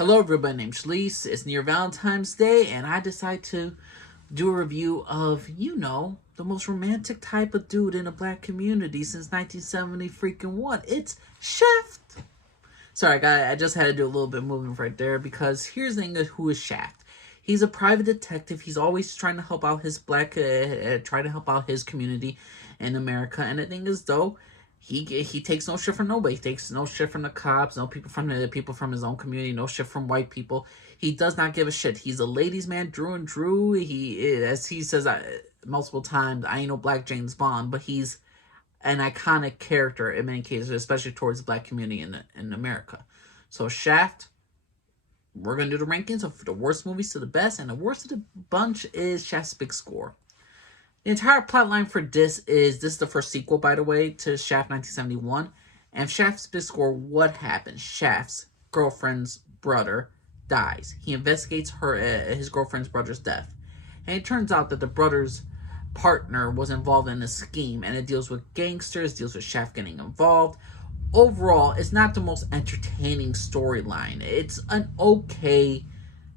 Hello everybody, named Shalise. It's near Valentine's Day and I decide to do a review of, the most romantic type of dude in the black community since 1970 freaking one. It's Shaft. Sorry, I just had to do a little bit of movement right there because here's the thing of who is Shaft. He's a private detective. He's always trying to help out his trying to help out his community in America. And the thing is, though, he takes no shit from nobody. He takes no shit from the cops, no people from the people from his own community, no shit from white people. He does not give a shit. He's a ladies' man, Drew and Drew. As he says multiple times, I ain't no Black James Bond, but he's an iconic character in many cases, especially towards the black community in America. So Shaft, we're going to do the rankings of the worst movies to the best, and the worst of the bunch is Shaft's big score. The entire plotline for this is the first sequel, by the way, to Shaft 1971. And Shaft's big score, what happened? Shaft's girlfriend's brother dies. He investigates his girlfriend's brother's death. And it turns out that the brother's partner was involved in a scheme, and it deals with gangsters, deals with Shaft getting involved. Overall, it's not the most entertaining storyline. It's an okay,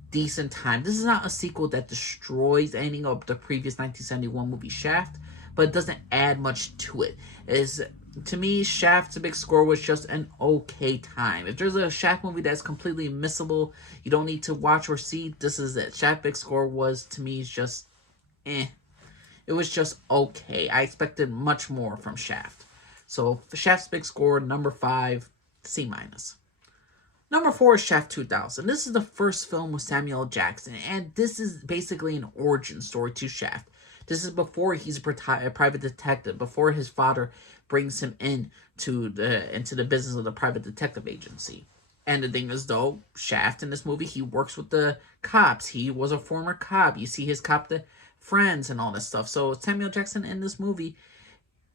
decent time. This is not a sequel that destroys anything of the previous 1971 movie Shaft, but it doesn't add much to it. To me, Shaft's big score was just an okay time. If there's a Shaft movie that's completely missable, you don't need to watch or see, this is it. Shaft big score was, to me, just eh. It was just okay. I expected much more from Shaft. So, Shaft's big score, number 5, C-. Number 4 is Shaft 2000. This is the first film with Samuel L. Jackson, and this is basically an origin story to Shaft. This is before he's a private detective, before his father brings him into the business of the private detective agency. And the thing is, though, Shaft in this movie, he works with the cops. He was a former cop. You see his cop friends and all this stuff. So Samuel Jackson in this movie,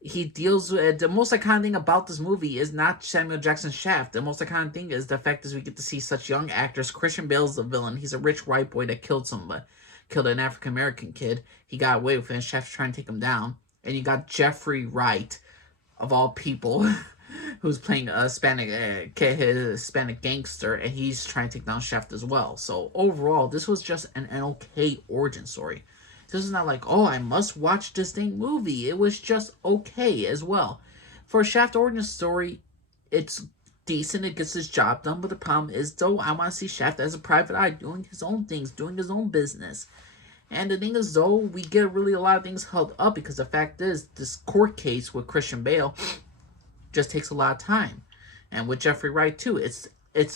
he deals with the most iconic thing about this movie is not Samuel Jackson's Shaft. The most iconic thing is the fact is we get to see such young actors. Christian Bale's the villain. He's a rich white boy that killed an African American kid. He got away with it, and Shaft's trying to take him down. And you got Jeffrey Wright, of all people, who's playing a Hispanic gangster, and he's trying to take down Shaft as well. So overall, this was just an okay origin story. This is not like, oh, I must watch this movie. It was just okay as well. For a Shaft origin story, it's decent. It gets its job done. But the problem is, though, I want to see Shaft as a private eye, doing his own things, doing his own business. And the thing is, though, we get really a lot of things held up because the fact is, this court case with Christian Bale just takes a lot of time. And with Jeffrey Wright, too. It's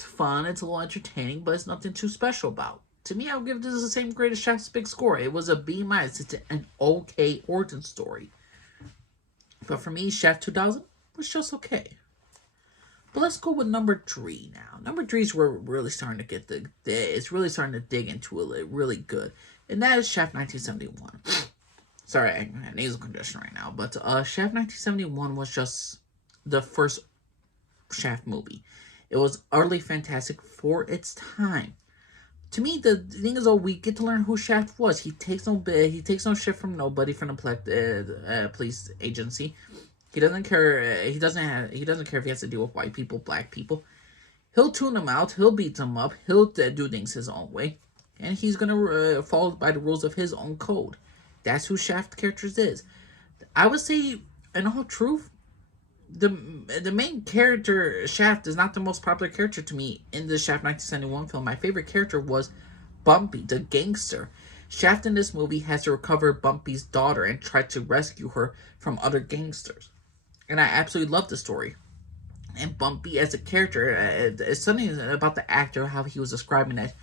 fun. It's a little entertaining, but it's nothing too special about. To me, I would give this the same grade as Shaft's big score. It was a B-. It's an okay origin story. But for me, Shaft 2000 was just okay. But let's go with number 3 now. Number 3 is where we're really starting to it's really starting to dig into it really good. And that is Shaft 1971. Sorry, I have nasal congestion right now. But Shaft 1971 was just the first Shaft movie. It was utterly fantastic for its time. To me, the thing is, we get to learn who Shaft was. He takes no shit from nobody from the police agency. He doesn't care. He doesn't care if he has to deal with white people, black people. He'll tune them out. He'll beat them up. He'll do things his own way, and he's gonna follow by the rules of his own code. That's who Shaft characters is. I would say, in all truth, the main character, Shaft, is not the most popular character to me in the Shaft 1971 film. My favorite character was Bumpy, the gangster. Shaft in this movie has to recover Bumpy's daughter and try to rescue her from other gangsters. And I absolutely love the story. And Bumpy as a character, it's something about the actor, how he was describing that,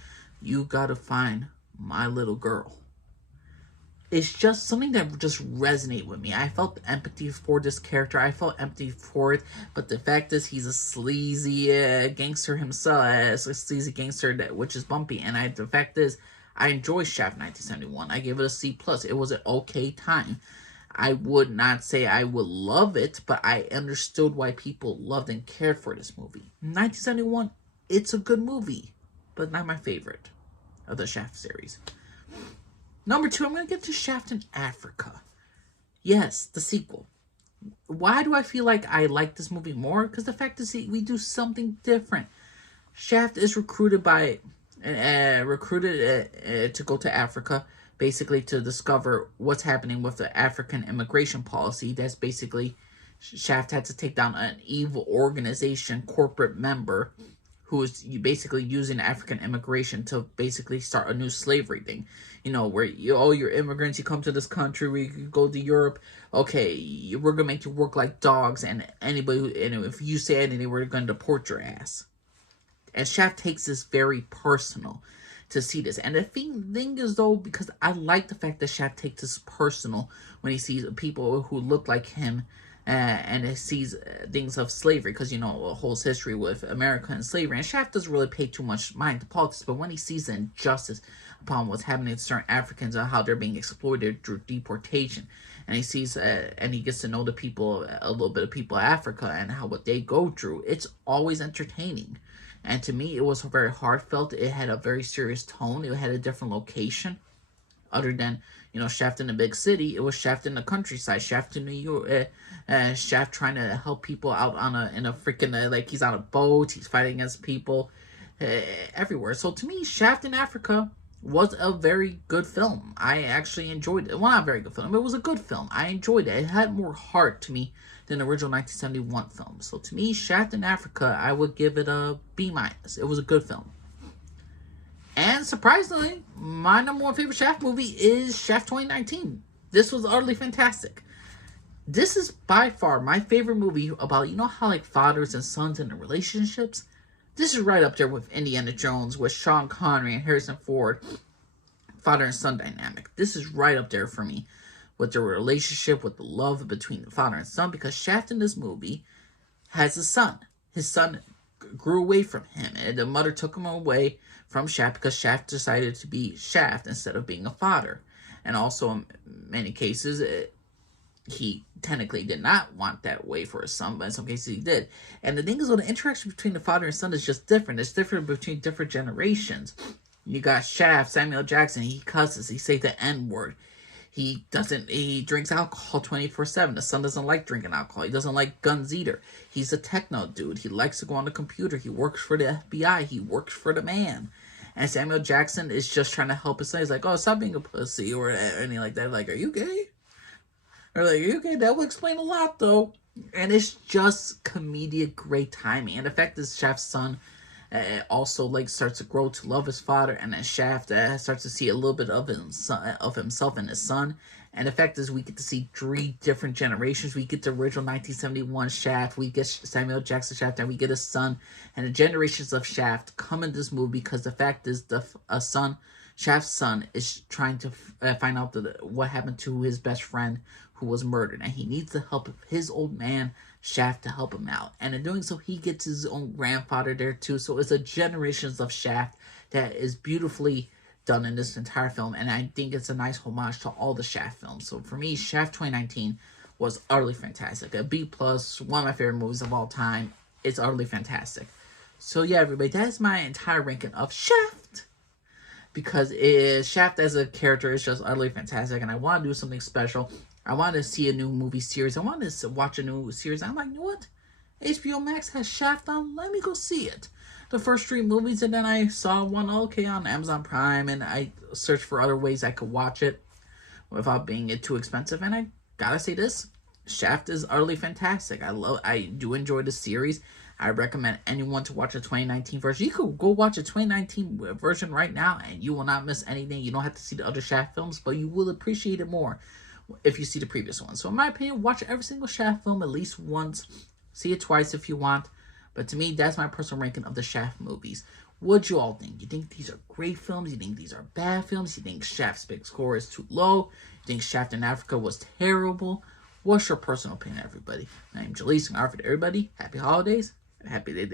you gotta find my little girl. It's just something that just resonated with me. I felt empathy for this character. I felt empathy for it. But the fact is, he's a sleazy gangster himself. A sleazy gangster, which is Bumpy. And the fact is, I enjoy Shaft 1971. I give it a C+. It was an okay time. I would not say I would love it, but I understood why people loved and cared for this movie. 1971, it's a good movie, but not my favorite of the Shaft series. Number 2, I'm going to get to Shaft in Africa. Yes, the sequel. Why do I feel like I like this movie more? Because the fact is, we do something different. Shaft is recruited to go to Africa, basically to discover what's happening with the African immigration policy. That's basically Shaft had to take down an evil organization corporate member who is basically using African immigration to basically start a new slavery thing. Where you're immigrants, you come to this country, we go to Europe, okay, we're gonna make you work like dogs, and if you say anything, we're gonna deport your ass. And Shaft takes this very personal to see this. And the thing is, though, because I like the fact that Shaft takes this personal when he sees people who look like him, and he sees things of slavery, because, a whole history with America and slavery. And Shaft doesn't really pay too much mind to politics, but when he sees the injustice upon what's happening to certain Africans and how they're being exploited through deportation, and he sees, and he gets to know a little bit of people of Africa and what they go through, it's always entertaining. And to me, it was very heartfelt. It had a very serious tone. It had a different location. Other than, Shaft in the big city, it was Shaft in the countryside. Shaft in New York. Shaft trying to help people out in a freaking, like, he's on a boat. He's fighting against people everywhere. So to me, Shaft in Africa was a very good film. I actually enjoyed it. Well, not a very good film. It was a good film. I enjoyed it. It had more heart to me than the original 1971 film. So to me, Shaft in Africa, I would give it a B-. It was a good film. And surprisingly, my number one favorite Shaft movie is Shaft 2019. This was utterly fantastic. This is by far my favorite movie about, how like fathers and sons and their relationships? This is right up there with Indiana Jones, with Sean Connery and Harrison Ford, father and son dynamic. This is right up there for me with the relationship, with the love between the father and son, because Shaft in this movie has a son. His son grew away from him, and the mother took him away from Shaft because Shaft decided to be Shaft instead of being a father. And also, in many cases, he technically did not want that way for his son, but in some cases he did. And the thing is, the interaction between the father and son is just different. It's different between different generations. You got Shaft, Samuel Jackson, he cusses, he says the N-word. He drinks alcohol 24/7. The son doesn't like drinking alcohol. He doesn't like guns either. He's a techno dude. He likes to go on the computer. He works for the FBI. He works for the man. And Samuel Jackson is just trying to help his son. He's like, oh, stop being a pussy, or anything like that. Like, are you gay? Or like, are you gay? That would explain a lot, though. And it's just comedic, great timing. And the fact that Shaft's son also starts to grow to love his father, and then Shaft starts to see a little bit of himself in his son. And the fact is, we get to see 3 different generations. We get the original 1971 Shaft, we get Samuel Jackson Shaft, and we get his son. And the generations of Shaft come in this movie because the fact is, Shaft's son is trying to find out what happened to his best friend who was murdered, and he needs the help of his old man Shaft to help him out. And in doing so, he gets his own grandfather there too. So it's a generations of Shaft that is beautifully done in this entire film, and I think it's a nice homage to all the Shaft films. So for me, Shaft 2019 was utterly fantastic. A B+, one of my favorite movies of all time. It's utterly fantastic. So yeah, everybody, that is my entire ranking of Shaft, because Shaft as a character is just utterly fantastic, and I want to do something special. I wanted to see a new movie series. I wanted to watch a new series. I'm like, you know what? HBO Max has Shaft on. Let me go see it. The first 3 movies, and then I saw one, okay, on Amazon Prime, and I searched for other ways I could watch it without being too expensive. And I gotta say this, Shaft is utterly fantastic. I do enjoy the series. I recommend anyone to watch the 2019 version. You could go watch the 2019 version right now, and you will not miss anything. You don't have to see the other Shaft films, but you will appreciate it more if you see the previous one. So in my opinion, watch every single Shaft film at least once. See it twice if you want. But to me, that's my personal ranking of the Shaft movies. What you all think? You think these are great films? You think these are bad films? You think Shaft's big score is too low? You think Shaft in Africa was terrible? What's your personal opinion, everybody? My name's Jalise, and offer to everybody, happy holidays, happy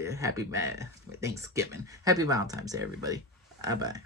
Thanksgiving, happy Valentine's Day, everybody. Bye-bye.